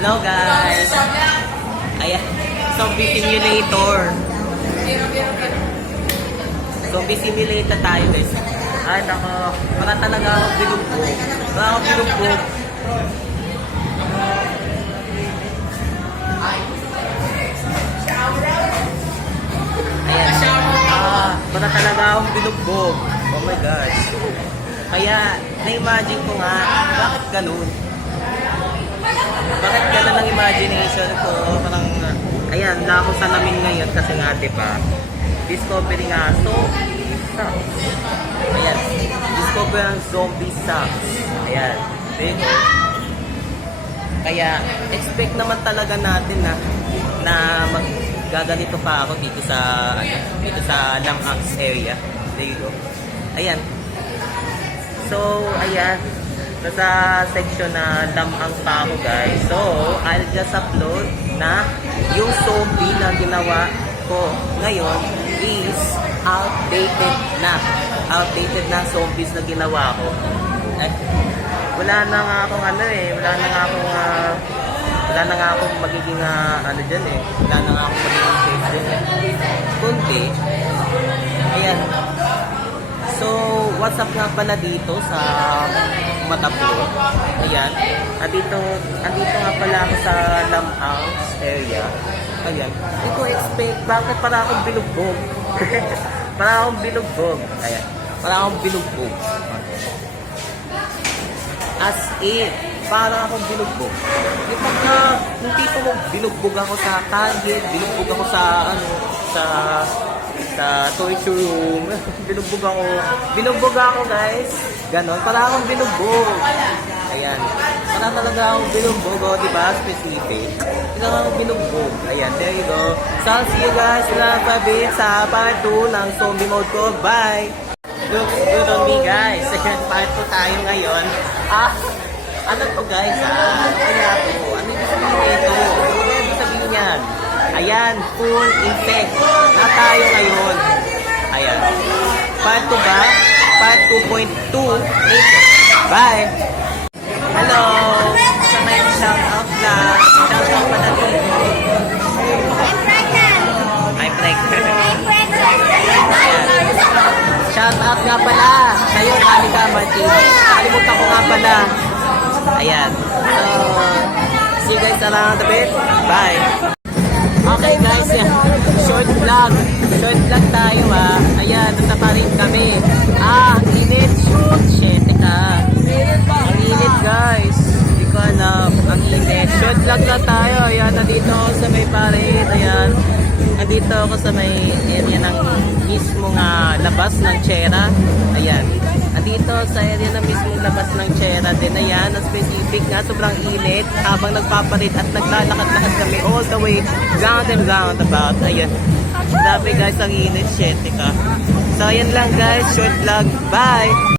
Hello guys! Ayan, zombie simulator. Zombie simulator tayo guys. Ay nako, para talaga akong binugbog. Para akong binugbog. Ayan, para talaga akong binugbog. Oh my gosh. Kaya, na-imagine ko nga, bakit ganun? Bakit gano'n ang imagination ko? Parang, ayan, na ako sa namin ngayon kasi nga, diba? Discovery nga, zombie sucks. Ayan, discover ang zombie sucks. Ayan, diba? Kaya, expect naman talaga natin na gaganito pa ako dito sa Lamhangs area. There you go. Ayan. So, ayan. Sa section na Lamhangs pa ako guys. So, I'll just upload na yung zombie na ginawa ko ngayon is outdated na. Outdated na zombies na ginawa ko. Eh, wala na nga akong wala na nga akong magiging dyan eh. Wala na nga akong magiging safe dyan eh. Kundi, ayan. So, what's up nga pala dito sa Mataplo. Ayan. Andito nga pala ako sa Lamhangs area. Ayan. Hindi ko expect. Bakit para akong binugbog? Para akong binugbog. Ayan. Para akong binugbog. As in, para akong binugbog. Yung tipo mo, binugbog ako sa target, binugbog ako sa torture room. Binugbog ako guys. Ganon, para akong binugbog. Ayan. Para talaga akong binugbog, oh, diba? Specific. Para akong binugbog. Ayan, there you go. So, I'll see you guys sa part 2 ng zombie mode ko. Bye! Look good on me guys. Ayan, part 2 tayo ngayon. Ano to guys? Ano kaya to? Ano yung sabihin ito? Ano yung sabihin yan? Ayan, full effect na tayo ngayon. Ayan. Part 2 ba? Part 2.2. Bye! Hello! Sa may shout out na. Shout out pa na dito. I'm pregnant. Ayan. Shout out nga pala. Sa'yo, Monica Martinez. Nakalimutan ko nga pala. Ayan. So, see you guys around a bit. Bye! Okay guys, short vlog tayo ayan, nasa pa rin kami. Init, shoot, shit, ang init guys, hindi ko alam, ang init. Short vlog na tayo, ayan, nandito ako sa may parin, ayan, nandito ako sa may area ng mismong labas ng Chera, ayan, nandito sa area ng mismong labas ng Chera din, ayan, na specific nga, sobrang init, habang nagpaparit at naglalakad-lakad kami all the way round and round about, ayan, grabe guys, ang init, shit, so ayan lang guys, short vlog, bye!